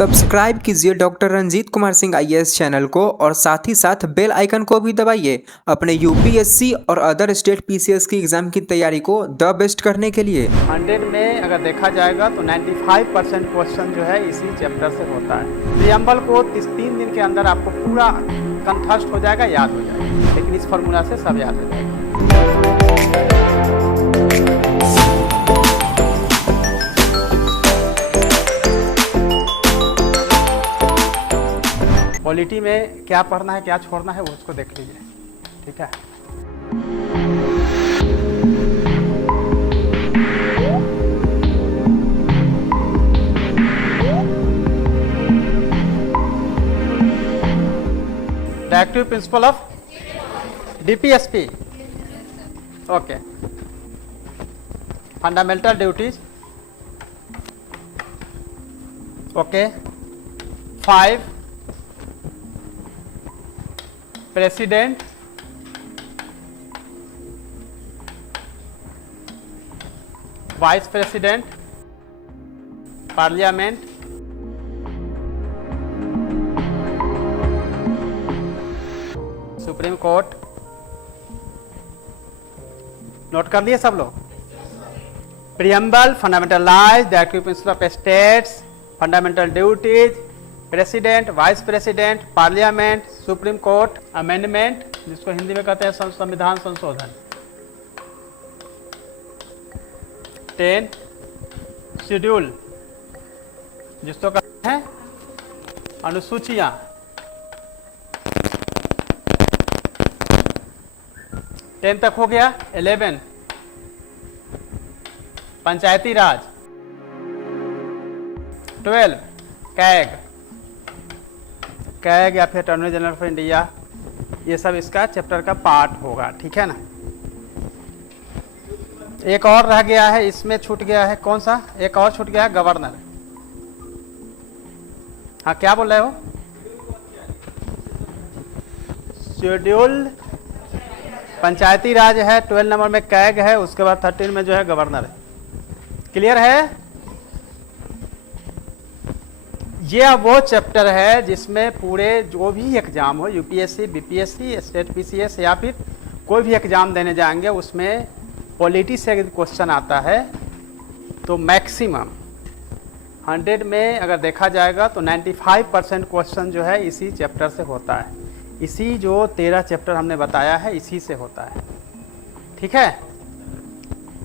Subscribe कीजिए doctor Ranjeet Kumar Singh IAS channel को और साथ ही साथ बेल आइकन को भी दबाइए अपने यूपीएससी और अदर स्टेट पीसीएस की एग्जाम की तैयारी को द बेस्ट करने के लिए। 100 में अगर देखा जाएगा तो 95% क्वेश्चन जो है इसी चैप्टर से होता है। प्रियम्बल को 3 दिन के अंदर आपको पूरा कंठस्थ हो जाएगा, याद हो जाएगा, लेकिन इस फॉर्मूला से सब याद हो जाएगा। पॉलिटी में क्या पढ़ना है क्या छोड़ना है वो उसको देख लीजिए, ठीक है। Directive principle of DPSP, okay. Fundamental duties, okay. 5 president, vice president, parliament, supreme court. Note कर लिए सब लोग? Preamble, fundamental rights, directive principle of states, fundamental duties, president, vice president, parliament, supreme court, amendment जिसको हिंदी में कहते हैं संविधान संशोधन, 10 शेड्यूल जिसको कहते हैं अनुसूचियां, 10 तक हो गया। 11 पंचायती राज, 12 कैग या फिर अटॉर्नी जनरल ऑफ इंडिया, ये सब इसका चैप्टर का पार्ट होगा, ठीक है ना। एक और रह गया है, इसमें छूट गया है, कौन सा? एक और छूट गया है, गवर्नर। हाँ, क्या बोल रहे हो? शेड्यूल पंचायती राज है, 12 नंबर में कैग है, उसके बाद 13 में जो है गवर्नर है। क्लियर है? ये वो चैप्टर है जिसमें पूरे जो भी एग्जाम हो, यूपीएससी, बीपीएससी, स्टेट पीसीएस या फिर कोई भी एग्जाम देने जाएंगे, उसमें पॉलिटी से अगर क्वेश्चन आता है तो मैक्सिमम 100 में अगर देखा जाएगा तो 95% क्वेश्चन जो है इसी चैप्टर से होता है। इसी जो 13 चैप्टर हमने बताया है इसी से होता है, ठीक है।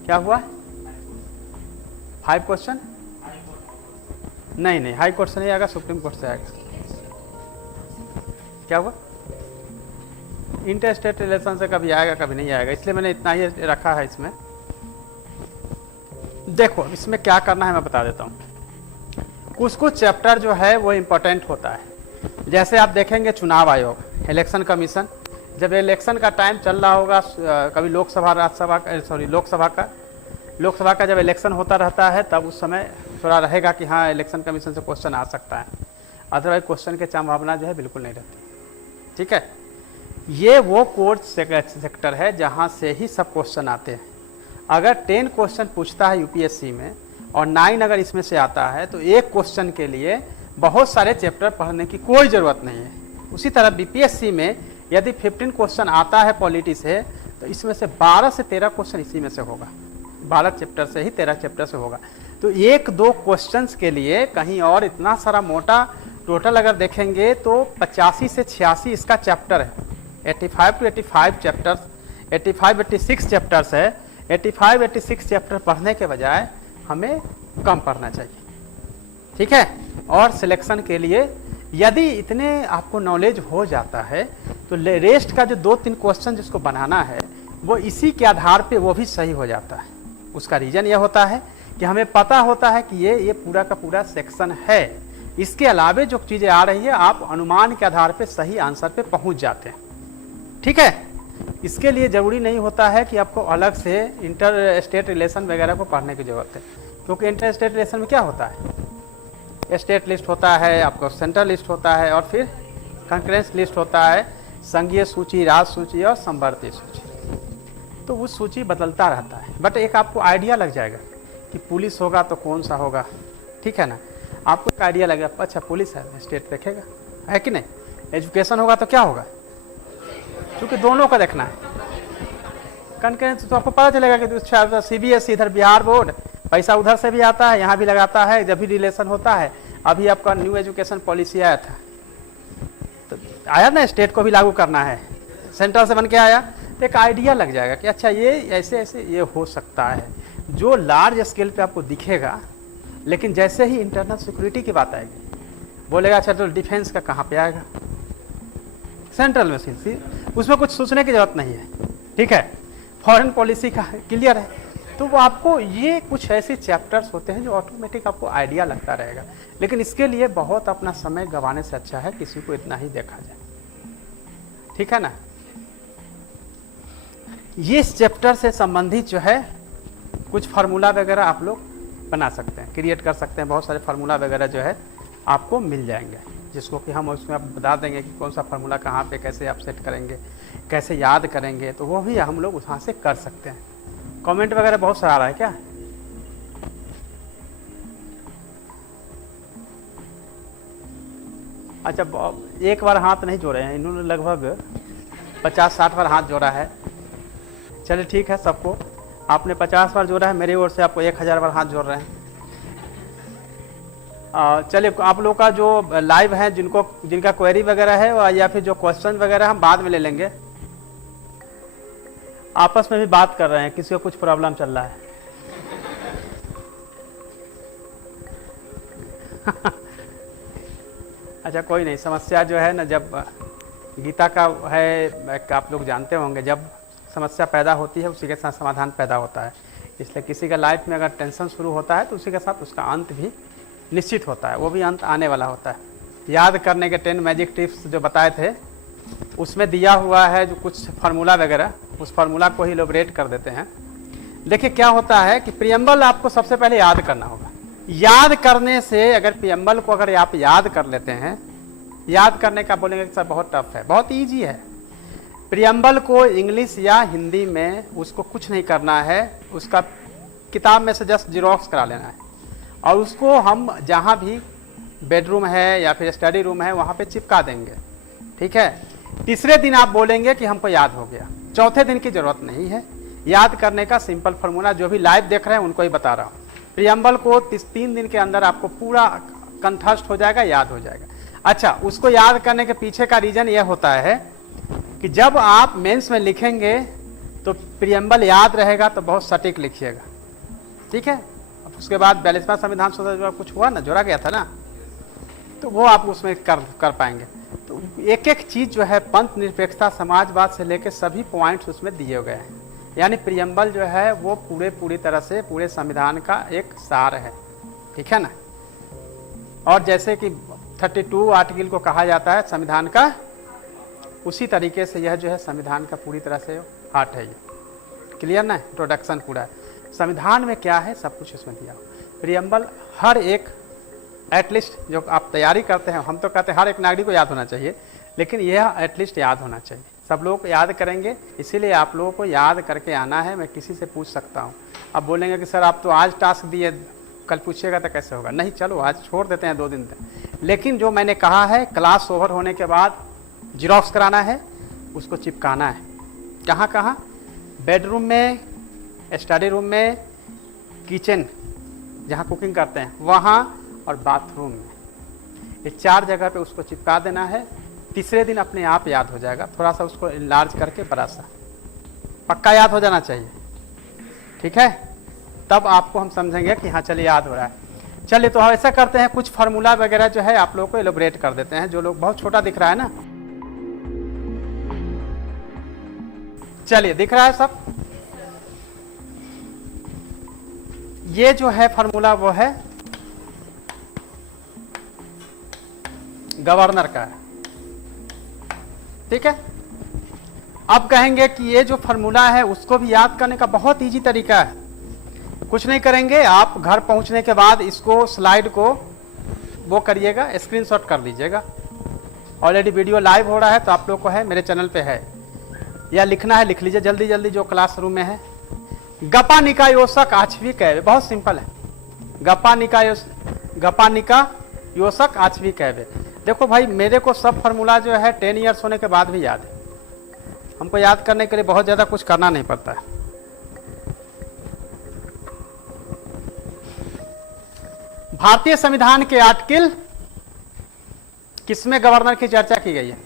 क्या हुआ? 5 क्वेश्चन नहीं, हाई कोर्ट से नहीं आएगा, सुप्रीम कोर्ट से आएगा। क्या हुआ? इंटर स्टेट रिलेशन से कभी आएगा कभी नहीं आएगा, इसलिए मैंने इतना ही रखा है इसमें। देखो इसमें क्या करना है मैं बता देता हूँ। कुछ चैप्टर जो है वो इम्पोर्टेंट होता है। जैसे आप देखेंगे चुनाव आयोग, इलेक्शन कमीशन, जब इलेक्शन का टाइम चल रहा होगा, कभी लोकसभा, राज्यसभा, सॉरी लोकसभा का जब इलेक्शन होता रहता है तब उस समय थोड़ा रहेगा कि हाँ इलेक्शन कमीशन से क्वेश्चन आ सकता है, अदरवाइज क्वेश्चन की संभावना जो है बिल्कुल नहीं रहती, ठीक है। ये वो कोर्ट सेक्टर है जहाँ से ही सब क्वेश्चन आते हैं। अगर 10 क्वेश्चन पूछता है यूपीएससी में और 9 अगर इसमें से आता है तो एक क्वेश्चन के लिए बहुत सारे चैप्टर पढ़ने की कोई ज़रूरत नहीं है। उसी तरह बीपीएससी में यदि 15 क्वेश्चन आता है पॉलिटी से तो इसमें से 12 से 13 क्वेश्चन इसी में से होगा, 12 चैप्टर से ही 13 चैप्टर से होगा। तो 1-2 क्वेश्चंस के लिए कहीं और इतना सारा मोटा, टोटल अगर देखेंगे तो 85 से 86 इसका चैप्टर है। 85 to 85 चैप्टर्स, 85-86 चैप्टर्स है। 85-86 चैप्टर पढ़ने के बजाय हमें कम पढ़ना चाहिए, ठीक है। और सिलेक्शन के लिए यदि इतने आपको नॉलेज हो जाता है तो रेस्ट का जो 2-3 क्वेश्चन जिसको बनाना है वो इसी के आधार पे वो भी सही हो जाता है। उसका रीज़न यह होता है कि हमें पता होता है कि ये पूरा का पूरा सेक्शन है। इसके अलावे जो चीज़ें आ रही है आप अनुमान के आधार पे सही आंसर पे पहुंच जाते हैं, ठीक है। इसके लिए ज़रूरी नहीं होता है कि आपको अलग से इंटर स्टेट रिलेशन वगैरह को पढ़ने की ज़रूरत है, क्योंकि इंटर स्टेट रिलेशन में क्या होता है? स्टेट लिस्ट होता है, आपको सेंट्रल लिस्ट होता है और फिर कंकरेंस लिस्ट होता है, संघीय सूची, राज्य सूची और संवर्ती सूची। तो वो सूची बदलता रहता है, बट एक आपको आइडिया लग जाएगा कि पुलिस होगा तो कौन सा होगा, ठीक है ना। आपको एक आइडिया लगेगा, अच्छा पुलिस है, स्टेट देखेगा, है कि नहीं। एजुकेशन होगा तो क्या होगा, क्योंकि दोनों का देखना है कंकरेंस, तो आपको पता चलेगा कि CBSE इधर बिहार बोर्ड, पैसा उधर से भी आता है, यहाँ भी लगाता है, जब भी रिलेशन होता है। अभी आपका न्यू एजुकेशन पॉलिसी आया था, तो आया ना, स्टेट को भी लागू करना है, सेंट्रल से बन के आया, तो एक आइडिया लग जाएगा कि अच्छा ये ऐसे ऐसे ये हो सकता है, जो लार्ज स्केल पे आपको दिखेगा। लेकिन जैसे ही इंटरनल सिक्योरिटी की बात आएगी, बोलेगा अच्छा तो डिफेंस का कहाँ पे आएगा, सेंट्रल में सी, उसमें कुछ सोचने की जरूरत नहीं है, ठीक है। फॉरेन पॉलिसी का क्लियर है, तो वो आपको ये कुछ ऐसे चैप्टर्स होते हैं जो ऑटोमेटिक आपको आइडिया लगता रहेगा। लेकिन इसके लिए बहुत अपना समय गंवाने से अच्छा है किसी को इतना ही देखा जाए, ठीक है ना। ये इस चैप्टर से संबंधित जो है कुछ फार्मूला वगैरह आप लोग बना सकते हैं, क्रिएट कर सकते हैं, बहुत सारे फार्मूला वगैरह जो है आपको मिल जाएंगे, जिसको कि हम उसमें आप बता देंगे कि कौन सा फार्मूला कहाँ पे कैसे आप सेट करेंगे, कैसे याद करेंगे, तो वो भी हम लोग वहाँ से कर सकते हैं। कमेंट वगैरह बहुत सारा आ रहा है क्या, अच्छा एक बार हाथ नहीं जोड़े हैं इन्होंने, लगभग 50-60 बार हाथ जोड़ा है। चलिए ठीक है, सबको आपने 50 बार जोड़ा है, मेरी ओर से आपको 1000 बार हाथ जोड़ रहे हैं। चलिए आप लोग का जो लाइव है, जिनका क्वेरी वगैरह है या फिर जो क्वेश्चन वगैरह हम बाद में ले लेंगे, आपस में भी बात कर रहे हैं, किसी को कुछ प्रॉब्लम चल रहा है अच्छा कोई नहीं, समस्या जो है ना, जब गीता का है, आप लोग जानते होंगे, जब समस्या पैदा होती है उसी के साथ समाधान पैदा होता है। इसलिए किसी का लाइफ में अगर टेंशन शुरू होता है तो उसी के साथ उसका अंत भी निश्चित होता है, वो भी अंत आने वाला होता है। याद करने के 10 मैजिक टिप्स जो बताए थे, उसमें दिया हुआ है जो कुछ फार्मूला वगैरह, उस फार्मूला को ही इलैबोरेट कर देते हैं। देखिए क्या होता है कि प्रीएम्बल आपको सबसे पहले याद करना होगा। याद करने से, अगर प्रीएम्बल को अगर आप याद कर लेते हैं, याद करने का बोलेंगे सर बहुत टफ है, बहुत ईजी है। प्रीएम्बल को इंग्लिश या हिंदी में उसको कुछ नहीं करना है, उसका किताब में से जस्ट जीरोक्स करा लेना है, और उसको हम जहाँ भी बेडरूम है या फिर स्टडी रूम है वहाँ पे चिपका देंगे, ठीक है। तीसरे दिन आप बोलेंगे कि हमको याद हो गया, चौथे दिन की जरूरत नहीं है। याद करने का सिंपल फार्मूला जो भी लाइव देख रहे हैं उनको ही बता रहा हूँ। प्रीएम्बल को 3 दिन के अंदर आपको पूरा कंठस्थ हो जाएगा, याद हो जाएगा। अच्छा, उसको याद करने के पीछे का रीजन यह होता है कि जब आप मेंस में लिखेंगे तो प्रीएम्बल याद रहेगा तो बहुत सटीक लिखिएगा, ठीक है। अब उसके बाद 42वां संविधान संशोधन कुछ हुआ ना, जोड़ा गया था ना, तो वो आप उसमें कर पाएंगे। तो एक एक चीज जो है, पंथ निरपेक्षता, समाजवाद से लेकर सभी पॉइंट्स उसमें दिए गए हैं। यानी प्रीएम्बल जो है वो पूरी तरह से पूरे संविधान का एक सार है, ठीक है ना। और जैसे कि 32 आर्टिकल को कहा जाता है संविधान का, उसी तरीके से यह जो है संविधान का पूरी तरह से पार्ट है। ये क्लियर ना, इंट्रोडक्शन पूरा है। संविधान में क्या है सब कुछ इसमें दिया हो। प्रीएम्बल हर एक, एटलीस्ट जो आप तैयारी करते हैं, हम तो कहते हैं हर एक नागरिक को याद होना चाहिए, लेकिन यह एटलीस्ट याद होना चाहिए। सब लोग याद करेंगे, इसीलिए आप लोगों को याद करके आना है। मैं किसी से पूछ सकता हूँ, अब बोलेंगे कि सर आप तो आज टास्क दिए, कल पूछिएगा तो कैसे होगा। नहीं, चलो आज छोड़ देते हैं 2 दिन तक। लेकिन जो मैंने कहा है, क्लास ओवर होने के बाद जीरोक्स कराना है, उसको चिपकाना है। कहाँ कहाँ? बेडरूम में, स्टडी रूम में, किचन जहाँ कुकिंग करते हैं वहाँ, और बाथरूम में। ये 4 जगह पे उसको चिपका देना है। तीसरे दिन अपने आप याद हो जाएगा। थोड़ा सा उसको इनलार्ज करके बड़ा सा, पक्का याद हो जाना चाहिए, ठीक है। तब आपको हम समझेंगे कि हाँ चलिए याद हो रहा है। चलिए तो हम ऐसा करते हैं, कुछ फार्मूला वगैरह जो है आप लोगों को इलैबोरेट कर देते हैं। जो लोग, बहुत छोटा दिख रहा है ना, चलिए दिख रहा है सब। ये जो है फार्मूला वो है गवर्नर का है, ठीक है। अब कहेंगे कि ये जो फार्मूला है उसको भी याद करने का बहुत इजी तरीका है। कुछ नहीं करेंगे, आप घर पहुंचने के बाद इसको, स्लाइड को वो करिएगा, स्क्रीनशॉट कर लीजिएगा। ऑलरेडी वीडियो लाइव हो रहा है तो आप लोग को है, मेरे चैनल पे है, या लिखना है लिख लीजिए जल्दी जल्दी जो क्लासरूम में है। गपा निकायोसक आछविक है, बहुत सिंपल है। गपा निकायोस गपानिका योसक आचवी कहवे। देखो भाई मेरे को सब फार्मूला जो है 10 ईयर्स होने के बाद भी याद है, हमको याद करने के लिए बहुत ज़्यादा कुछ करना नहीं पड़ता है। भारतीय संविधान के आर्टिकल किसमें गवर्नर की चर्चा की गई है?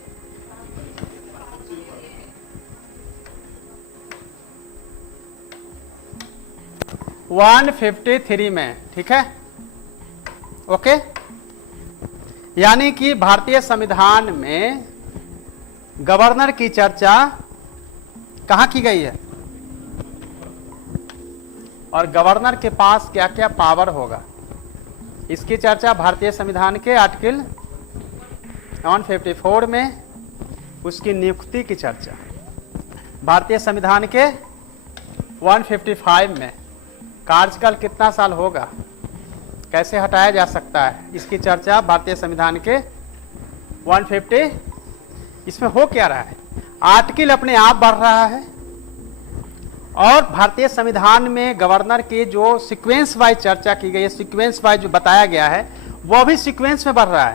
वन 153 में, ठीक है, ओके। यानी कि भारतीय संविधान में गवर्नर की चर्चा कहां की गई है और गवर्नर के पास क्या क्या पावर होगा, इसकी चर्चा भारतीय संविधान के आर्टिकल 154 में, उसकी नियुक्ति की चर्चा भारतीय संविधान के 155 में, कार्यकाल कितना साल होगा, कैसे हटाया जा सकता है, इसकी चर्चा भारतीय संविधान के 150। इसमें हो क्या रहा है, आर्टिकल अपने आप बढ़ रहा है और भारतीय संविधान में गवर्नर की जो सीक्वेंस वाइज चर्चा की गई है, सीक्वेंस वाइज जो बताया गया है वो भी सीक्वेंस में बढ़ रहा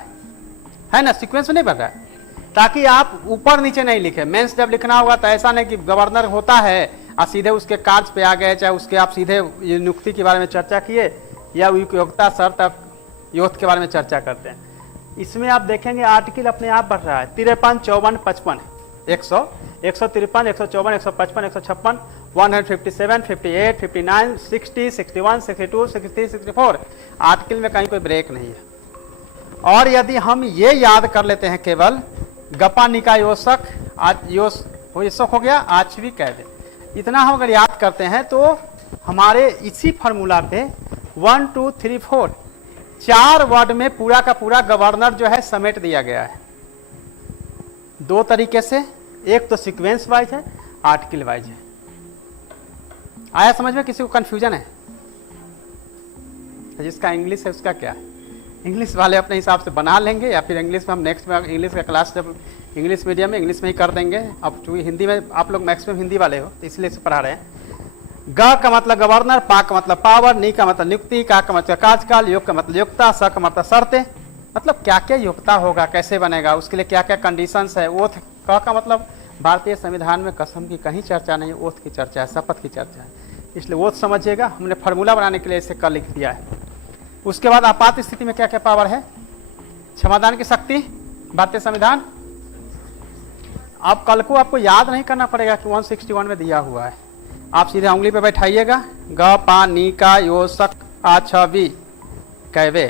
है ना, सीक्वेंस में नहीं बढ़ रहा है, ताकि आप ऊपर नीचे नहीं लिखे। मेंस जब लिखना होगा तो ऐसा नहीं कि गवर्नर होता है और सीधे उसके कार्य पे आ गए, चाहे उसके आप सीधे नियुक्ति के बारे में चर्चा किए या योग्यता शर्त योथ के बारे में चर्चा करते हैं। इसमें आप देखेंगे आर्टिकल अपने आप बढ़ रहा है, 53, 54, 55, 100, 153, 154, 155, 156, 157, 58, 59, 60, 61, 62, 63, 64, आर्टिकल में कहीं कोई ब्रेक नहीं है। और यदि हम ये याद कर लेते हैं केवल गपानिका योसक योसक हो गया, आचवी कहवे, इतना हम अगर याद करते हैं तो हमारे इसी फार्मूला पे 1, 2, 3, 4 4 वर्ड में पूरा का पूरा गवर्नर जो है समेट दिया गया है, दो तरीके से, एक तो सीक्वेंस वाइज है, आर्टिकल वाइज है। आया समझ में? किसी को कंफ्यूजन है? जिसका इंग्लिश है उसका क्या है, इंग्लिश वाले अपने हिसाब से बना लेंगे या फिर इंग्लिश में हम नेक्स्ट में इंग्लिश का क्लास जब इंग्लिश मीडियम में इंग्लिश में ही कर देंगे। अब चूंकि हिंदी में आप लोग मैक्सिमम हिंदी वाले हो तो इसलिए से पढ़ा रहे हैं। ग का मतलब गवर्नर, पा का मतलब पावर, नी का मतलब नियुक्ति, का मतलब कार्यकाल, योग का मतलब योग्यता, स का मतलब शर्तें, मतलब क्या क्या योग्यता होगा, कैसे बनेगा, उसके लिए क्या क्या कंडीशंस है। ओथ, क का मतलब भारतीय संविधान में कसम की कहीं चर्चा नहीं, ओथ की चर्चा है, शपथ की चर्चा है, इसलिए ओथ समझिएगा। हमने फार्मूला बनाने के लिए इसे क लिख दिया है। उसके बाद आपात स्थिति में क्या क्या पावर है, क्षमादान की शक्ति, भारतीय संविधान। अब कल को आपको याद नहीं करना पड़ेगा कि 161 में दिया हुआ है, आप सीधे उंगली पे बैठाइएगा, ग पा नी का योसक आ छ वी कहवे।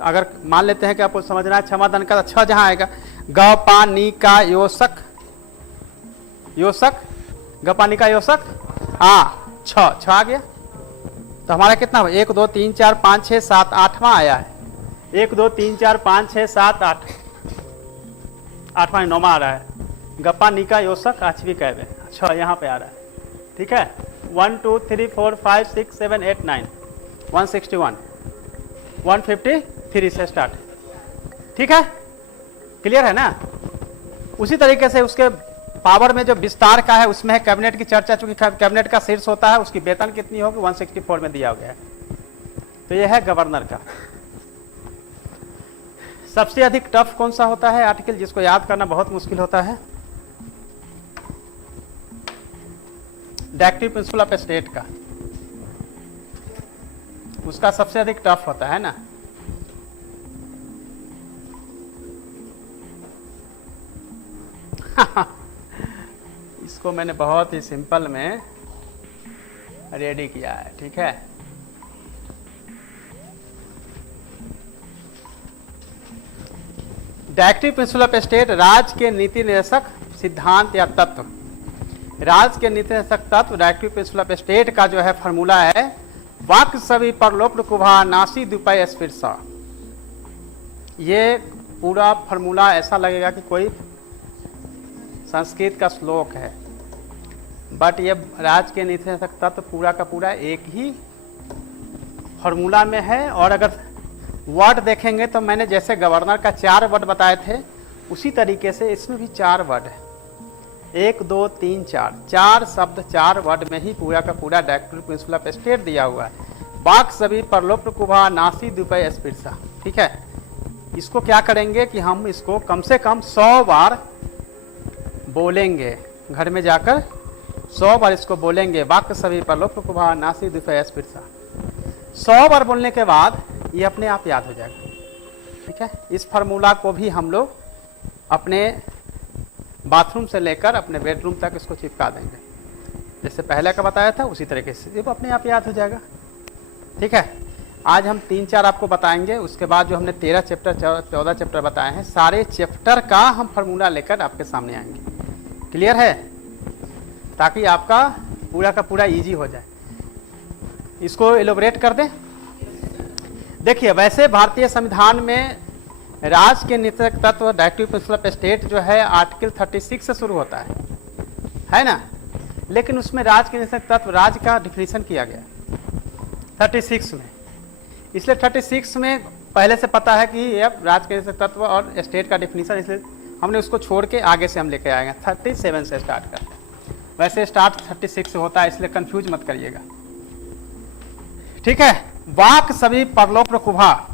अगर मान लेते हैं कि आपको समझना है क्षमादान का, छ जहां आएगा ग पा नी का योसक, योसक ग पा नी का योसक छ आ गया, तो हमारा कितना हुआ, 1 2 3 4 5 6 7 8वां आया है, 1 2 3 4 5 6 7 8, 8वां 9वां आ रहा है, गप्पा निका योसक आचवी कहवे, अच्छा यहाँ पे आ रहा है, ठीक है। 1 2 3 4 5 6 7 8 9, 161, 153 से स्टार्ट, ठीक है, क्लियर है ना। उसी तरीके से उसके पावर में जो विस्तार का है उसमें है कैबिनेट की चर्चा, चूंकि कैबिनेट का शीर्ष होता है, उसकी वेतन कितनी होगी 164 में दिया गया है। तो यह है गवर्नर का। सबसे अधिक टफ कौन सा होता है आर्टिकल, जिसको याद करना बहुत मुश्किल होता है, डायरेक्टिव प्रिंसिपल ऑफ स्टेट का, उसका सबसे अधिक टफ होता है ना। इसको मैंने बहुत ही सिंपल में रेडी किया है, ठीक है। डायरेक्टिव प्रिंसिपल ऑफ स्टेट राज्य के नीति निर्देशक सिद्धांत या तत्व, राज्य के नीति निर्देशक तत्व डायरेक्टिव प्रिंसिपल ऑफ स्टेट का जो है फॉर्मूला है, वाक्य सभी परलोप कुभा नासी द्विपय स्फीर्षा। ये पूरा फॉर्मूला ऐसा लगेगा कि कोई संस्कृत का श्लोक है, बट ये राज्य के नीति निर्देशक तत्व पूरा का पूरा एक ही फॉर्मूला में है। और अगर वर्ड देखेंगे तो मैंने जैसे गवर्नर का 4 वर्ड बताए थे, उसी तरीके से इसमें भी 4 वर्ड है, 1 2 3 4 शब्द 4 वर्ड में ही पूरा का पूरा डायरेक्टिव प्रिंसिपल ऑफ स्टेट दिया हुआ है। वाक सभी परलोप कुभा नासी दुपय स्पृशा। ठीक है, इसको क्या करेंगे कि हम इसको कम से कम 100 बार बोलेंगे, घर में जाकर 100 बार इसको बोलेंगे। वाक सभी परलोप कुभा नासी दुपय स्पृशा। 100 बार बोलने के बाद ये अपने आप याद हो जाएगा। ठीक है, इस फार्मूला को भी हम लोग अपने बाथरूम से लेकर अपने बेडरूम तक इसको चिपका देंगे, जैसे पहले का बताया था उसी तरीके से ये अपने आप याद हो जाएगा। ठीक है, आज हम 3-4 आपको बताएंगे, उसके बाद जो हमने 13 चैप्टर 14 चैप्टर बताए हैं, सारे चैप्टर का हम फार्मूला लेकर आपके सामने आएंगे। क्लियर है? ताकि आपका पूरा का पूरा इजी हो जाए। इसको एलोबरेट कर दें। देखिए, वैसे भारतीय संविधान में राज्य के नीतिगत तत्व डायरेक्टिव प्रिंसिपल ऑफ स्टेट जो है आर्टिकल 36 से शुरू होता है ना, लेकिन उसमें राज्य के नीतिगत तत्व राज्य का डिफिनीशन किया गया 36 में। इसलिए 36 में पहले से पता है कि ये राज्य के नीतिगत तत्व और स्टेट का डिफिनीशन, इसलिए हमने उसको छोड़ के आगे से हम लेके आएंगे। 37 से स्टार्ट करते हैं। वैसे स्टार्ट 36 से होता है, इसलिए कंफ्यूज मत करिएगा। ठीक है, वाक सभी परलोप कुभा,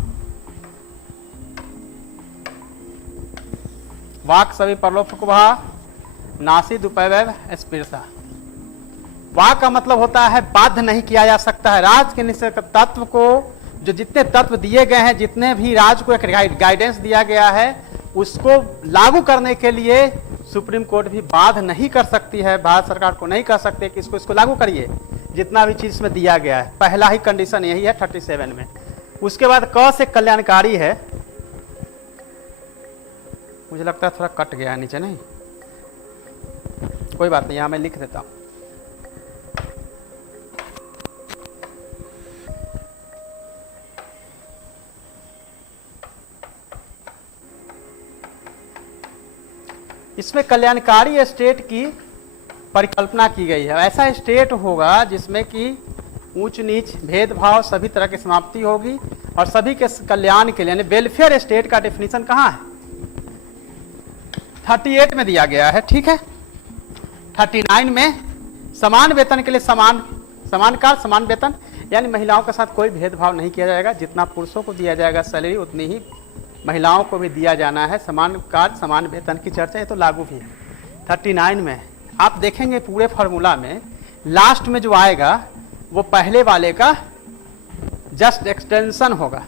वाक सभी परलोप कुभा नासी दुपैवैव स्पृशा। वाक का मतलब होता है बाध्य नहीं किया जा सकता है। राज्य के निश्चित तत्व को, जो जितने तत्व दिए गए हैं, जितने भी राज्य को एक गाइडेंस दिया गया है, उसको लागू करने के लिए सुप्रीम कोर्ट भी बाध्य नहीं कर सकती है, भारत सरकार को नहीं कर सकते कि इसको लागू करिए, जितना भी चीज में दिया गया है। पहला ही कंडीशन यही है 37 में। उसके बाद क से कल्याणकारी है, मुझे लगता है थोड़ा कट गया है नीचे, नहीं कोई बात नहीं, यहां मैं लिख देता हूं। इसमें कल्याणकारी स्टेट की परिकल्पना की गई है। ऐसा स्टेट होगा जिसमें कि ऊंच नीच भेदभाव सभी तरह की समाप्ति होगी और सभी के कल्याण के लिए, यानी वेलफेयर स्टेट का डेफिनेशन कहाँ है? 38 में दिया गया है। ठीक है, 39 में समान वेतन के लिए समान कार्य समान वेतन, यानी महिलाओं के साथ कोई भेदभाव नहीं किया जाएगा। जितना पुरुषों को दिया जाएगा सैलरी, उतनी ही महिलाओं को भी दिया जाना है। समान कार्य समान वेतन की चर्चा ये तो लागू भी है 39 में। आप देखेंगे पूरे फार्मूला में लास्ट में जो आएगा वो पहले वाले का जस्ट एक्सटेंशन होगा।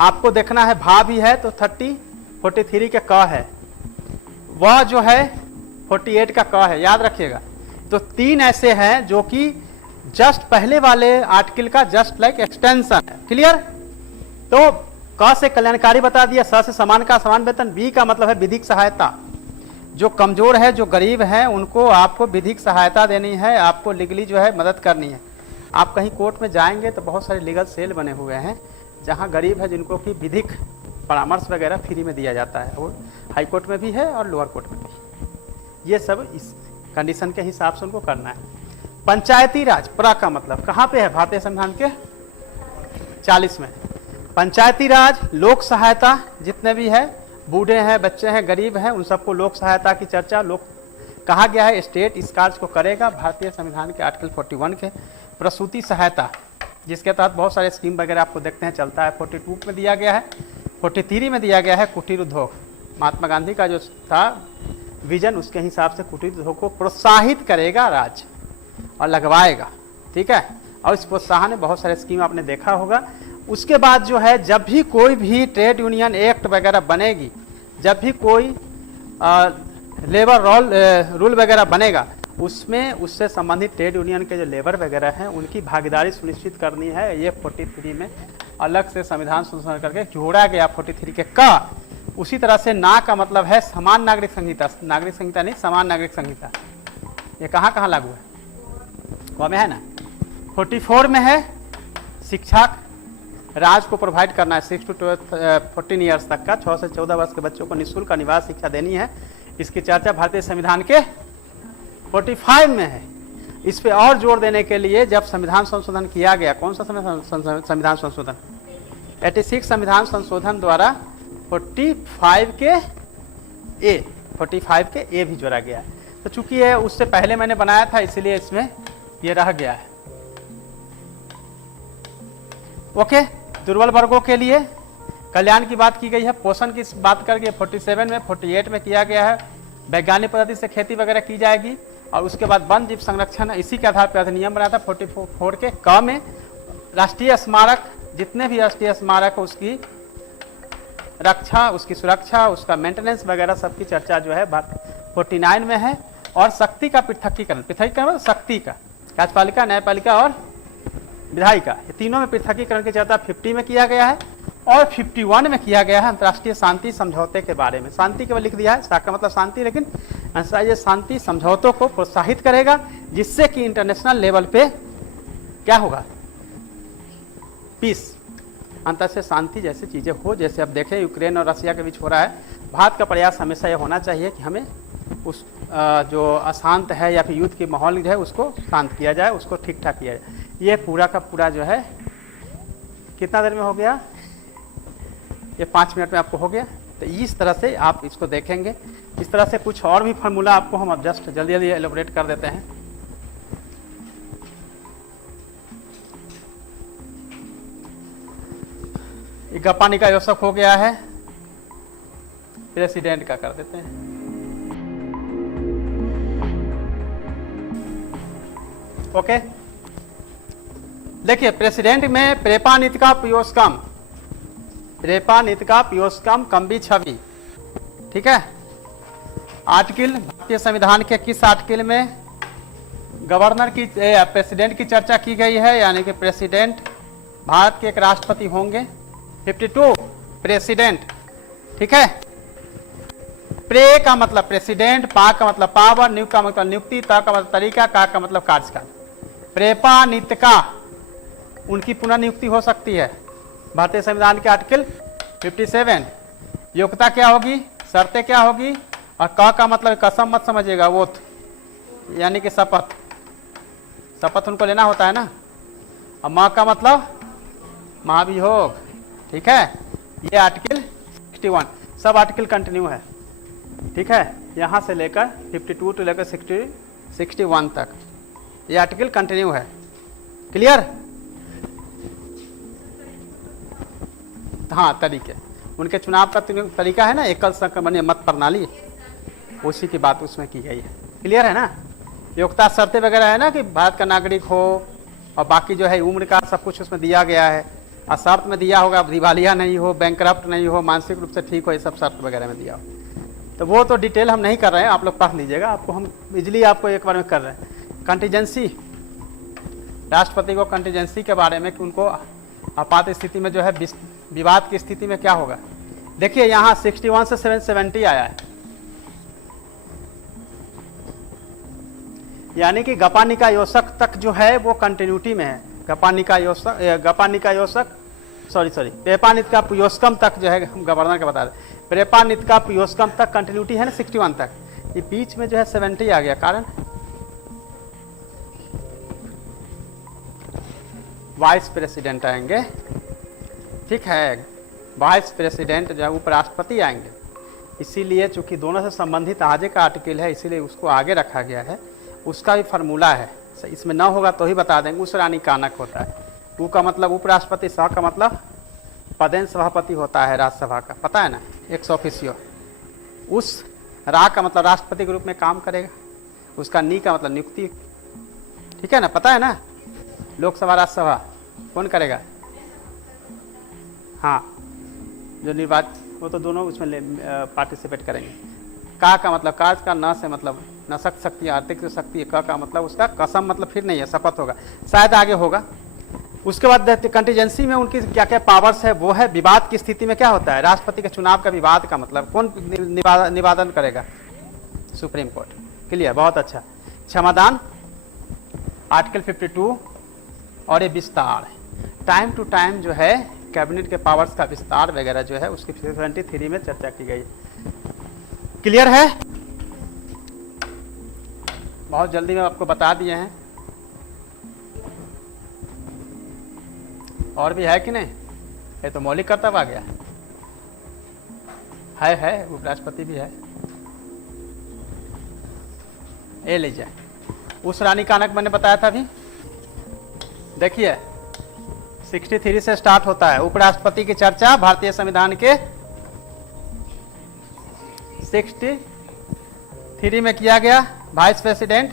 आपको देखना है भा भी है तो 43 के क है, वह जो है 48 का क है, याद रखिएगा। तो 3 ऐसे हैं जो कि जस्ट पहले वाले आर्टिकल का जस्ट लाइक एक्सटेंशन है। क्लियर? तो क से कल्याणकारी बता दिया, स से समान का समान वेतन, बी का मतलब है विधिक सहायता। जो कमजोर है, जो गरीब है, उनको आपको विधिक सहायता देनी है, आपको लीगली जो है मदद करनी है। आप कहीं कोर्ट में जाएंगे तो बहुत सारे लीगल सेल बने हुए हैं जहां गरीब है जिनको कि विधिक परामर्श वगैरह फ्री में दिया जाता है, और हाई कोर्ट में भी है और लोअर कोर्ट में भी। ये सब इस कंडीशन के हिसाब से उनको करना है। पंचायती राज, प्रा का मतलब कहाँ पे है? भारतीय संविधान के 40 में। पंचायती राज, लोक सहायता, जितने भी है, बूढ़े हैं, बच्चे हैं, गरीब हैं, उन सबको लोक सहायता की चर्चा लोक कहा गया है। स्टेट इस कार्य को करेगा भारतीय संविधान के आर्टिकल 41 के। प्रसूति सहायता, जिसके तहत बहुत सारे स्कीम वगैरह आपको देखते हैं चलता है, 42 में दिया गया है, 43 में दिया गया है। कुटीर उद्योग, महात्मा गांधी का जो था विजन, उसके हिसाब से कुटीर उद्योग को प्रोत्साहित करेगा राज्य और लगवाएगा। ठीक है, और इस प्रोत्साहन में बहुत सारे स्कीम आपने देखा होगा। उसके बाद जो है, जब भी कोई भी ट्रेड यूनियन एक्ट वगैरह बनेगी, जब भी कोई लेबर रूल वगैरह बनेगा, उसमें उससे संबंधित ट्रेड यूनियन के जो लेबर वगैरह हैं उनकी भागीदारी सुनिश्चित करनी है। ये 43 में अलग से संविधान संशोधन करके जोड़ा गया 43 के का। उसी तरह से ना का मतलब है समान नागरिक संहिता, नागरिक संहिता नहीं, समान नागरिक संहिता। ये कहाँ कहाँ लागू है? वह में है ना। 44 में है शिक्षा राज्य को प्रोवाइड करना है 6 to 14 ईयर्स तक का, 6 से 14 वर्ष के बच्चों को निःशुल्क निवास शिक्षा देनी है। इसकी चर्चा भारतीय संविधान के 45 में है। इस पे और जोर देने के लिए जब संविधान संशोधन किया गया, कौन सा संविधान संशोधन? 86 संविधान संशोधन द्वारा 45 के ए भी जोड़ा गया है। तो चूंकि ये उससे पहले मैंने बनाया था, इसलिए इसमें ये रह गया है। ओके, दुर्बल वर्गों के लिए कल्याण की बात की गई है, पोषण की बात करके 47 में 48 में किया गया है, वैज्ञानिक पद्धति से खेती वगैरह की जाएगी, और उसके बाद वन जीव संरक्षण इसी के आधार पर अधिनियम बना था 44 के क में राष्ट्रीय स्मारक, जितने भी राष्ट्रीय स्मारक उसकी रक्षा, उसकी सुरक्षा, उसका मेंटेनेंस वगैरह सबकी चर्चा जो है 49 में है। और शक्ति का पृथकीकरण, पृथकीकरण शक्ति का, कार्यपालिका, न्यायपालिका और विधायिका, ये तीनों में पृथकीकरण की चर्चा 50 में किया गया है। और 51 में किया गया है अंतर्राष्ट्रीय शांति समझौते के बारे में। शांति केवल लिख दिया है, का मतलब शांति, लेकिन ये शांति समझौतों को प्रोत्साहित करेगा, जिससे कि इंटरनेशनल लेवल पे क्या होगा, पीस, अंतर्राष्ट्रीय शांति जैसी चीजें हो। जैसे अब देखें यूक्रेन और रसिया के बीच हो रहा है, भारत का प्रयास हमेशा यह होना चाहिए कि हमें उस जो अशांत है या फिर युद्ध की माहौल है उसको शांत किया जाए, उसको ठीक ठाक किया जाए। ये पूरा का पूरा जो है कितना देर में हो गया, ये 5 मिनट में आपको हो गया। तो इस तरह से आप इसको देखेंगे। इस तरह से कुछ और भी फार्मूला आपको हम अब जस्ट जल्दी जल्दी एलोबरेट कर देते हैं। गपानी का योसक हो गया है, प्रेसिडेंट का कर देते हैं। ओके, देखिए प्रेसिडेंट में प्रेपानितिका पियोस्कम, प्रेपानितिका पियोस्कम कम्बी छवि, ठीक है। आर्टिकल, भारतीय संविधान के किस आर्टिकल में गवर्नर की, प्रेसिडेंट की चर्चा की गई है, यानी कि प्रेसिडेंट भारत के एक राष्ट्रपति होंगे। 52 प्रेसिडेंट, ठीक है। प्रे का मतलब प्रेसिडेंट, पा का मतलब पावर, न्यू का मतलब नियुक्ति, ता का मतलब तरीका, का मतलब कार्यकाल। प्रेपानितिका उनकी पुनः नियुक्ति हो सकती है भारतीय संविधान के आर्टिकल 57। योग्यता क्या होगी, शर्तें क्या होगी, और का मतलब कसम मत समझिएगा, ओथ यानी कि शपथ, शपथ उनको लेना होता है ना। और माँ का मतलब महाभियोग, ठीक है। ये आर्टिकल 61, सब आर्टिकल कंटिन्यू है, ठीक है। यहाँ से लेकर 52 टू लेकर 61 तक ये आर्टिकल कंटिन्यू है। क्लियर? हाँ, तरीके उनके चुनाव का तरीका है ना, एकल संक्रमणीय मत प्रणाली, उसी की बात उसमें की गई है। क्लियर है ना? योग्यता शर्तें वगैरह है ना कि भारत का नागरिक हो, और बाकी जो है उम्र का सब कुछ उसमें दिया गया है। और शर्त में दिया होगा दिवालिया नहीं हो, बैंकरप्ट नहीं हो, मानसिक रूप से ठीक हो, ये सब शर्त वगैरह में दिया हो। तो वो तो डिटेल हम नहीं कर रहे हैं, आप लोग पढ़ लीजिएगा, आपको हम इजिली आपको एक बार में कर रहे हैं। कंटीजेंसी, राष्ट्रपति को कंटीजेंसी के बारे में कि उनको आपात स्थिति में जो है विवाद की स्थिति में क्या होगा। देखिए यहाँ 61 से 770 आया है, यानी कि गपानिका योसक तक जो है वो कंटिन्यूटी में है। गपानिका योसक प्रेपानितिका पियोस्कम तक जो है, हम गवर्नर का बता रहे, प्रेपानितिका पियोस्कम तक कंटिन्यूटी है ना 61 तक। ये बीच में जो है 70 आ गया, कारण वाइस प्रेसिडेंट आएंगे, ठीक है। वाइस प्रेसिडेंट जो है उपराष्ट्रपति आएंगे, इसीलिए चूंकि दोनों से संबंधित आगे का आर्टिकल है, इसीलिए उसको आगे रखा गया है। उसका भी फार्मूला है, इसमें ना होगा तो ही बता देंगे। उस रानी कानक होता है, ऊ का मतलब उपराष्ट्रपति, सा का मतलब पदेन सभापति होता है राज्यसभा का, पता है ना, एक्स ऑफिसियो। उस रा का मतलब राष्ट्रपति के रूप में काम करेगा, उसका नी का मतलब नियुक्ति, ठीक है ना, पता है ना। लोकसभा राज्यसभा कौन करेगा, हाँ जो निर्वाचित, वो तो दोनों उसमें पार्टिसिपेट करेंगे। का मतलब कार्य का, न से मतलब नशक शक्ति, आर्थिक शक्ति है। का मतलब उसका कसम मतलब फिर नहीं है, शपथ होगा, शायद आगे होगा। उसके बाद कंटीजेंसी में उनकी क्या क्या पावर्स है, वो है विवाद की स्थिति में क्या होता है, राष्ट्रपति के चुनाव का विवाद का मतलब कौन निवादन करेगा, सुप्रीम कोर्ट। क्लियर, बहुत अच्छा। क्षमादान आर्टिकल 52, और ये विस्तार टाइम टू टाइम जो है कैबिनेट के पावर्स का विस्तार वगैरह जो है उसकी 73 में चर्चा की गई। क्लियर है? बहुत जल्दी में आपको बता दिए हैं। और भी है कि नहीं? ये तो मौलिक कर्तव्य आ गया है, उपराष्ट्रपति भी है। ये लीजिए, उस रानी कानक मैंने बताया था अभी, देखिए 63 से स्टार्ट होता है। उपराष्ट्रपति की चर्चा भारतीय संविधान के 63 में किया गया। वाइस प्रेसिडेंट,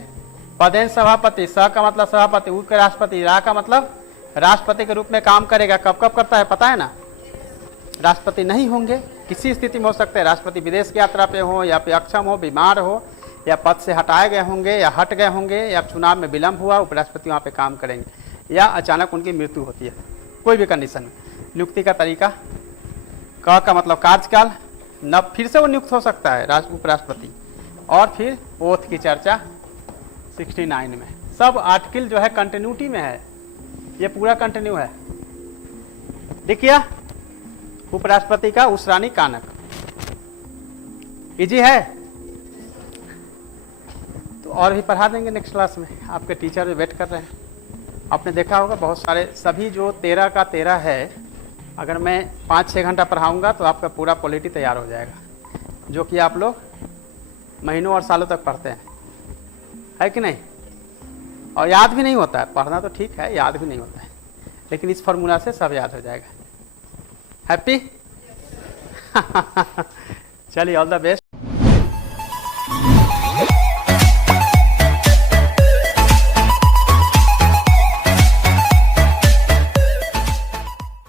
पदेन सभापति, स का मतलब सभापति, उप राष्ट्रपति, रा का मतलब राष्ट्रपति के रूप में काम करेगा। कब कब करता है पता है ना? राष्ट्रपति नहीं होंगे, किसी स्थिति में हो सकते हैं। राष्ट्रपति विदेश की यात्रा पे हो, या फिर अक्षम हो, बीमार हो, या पद से हटाए गए होंगे, या हट गए होंगे, या चुनाव में विलंब हुआ, उपराष्ट्रपति वहाँ पे काम करेंगे, या अचानक उनकी मृत्यु होती है, कोई भी कंडीशन में। नियुक्ति का तरीका, क का मतलब कार्यकाल, न फिर से वो नियुक्त हो सकता है उपराष्ट्रपति। और फिर ओथ की चर्चा 69 में। सब आर्टिकल जो है कंटिन्यूटी में है, ये पूरा कंटिन्यू है। देखिए उपराष्ट्रपति का उसरानी कानक, इजी है तो और भी पढ़ा देंगे नेक्स्ट क्लास में। आपके टीचर भी वेट कर रहे हैं। आपने देखा होगा बहुत सारे, सभी जो 13 का 13 है, अगर मैं 5-6 घंटा पढ़ाऊंगा तो आपका पूरा पॉलिटी तैयार हो जाएगा, जो कि आप लोग महीनों और सालों तक पढ़ते हैं, है कि नहीं? और याद भी नहीं होता है। पढ़ना तो ठीक है, याद भी नहीं होता है, लेकिन इस फॉर्मूला से सब याद हो जाएगा। हैप्पी? चलिए, ऑल द बेस्ट।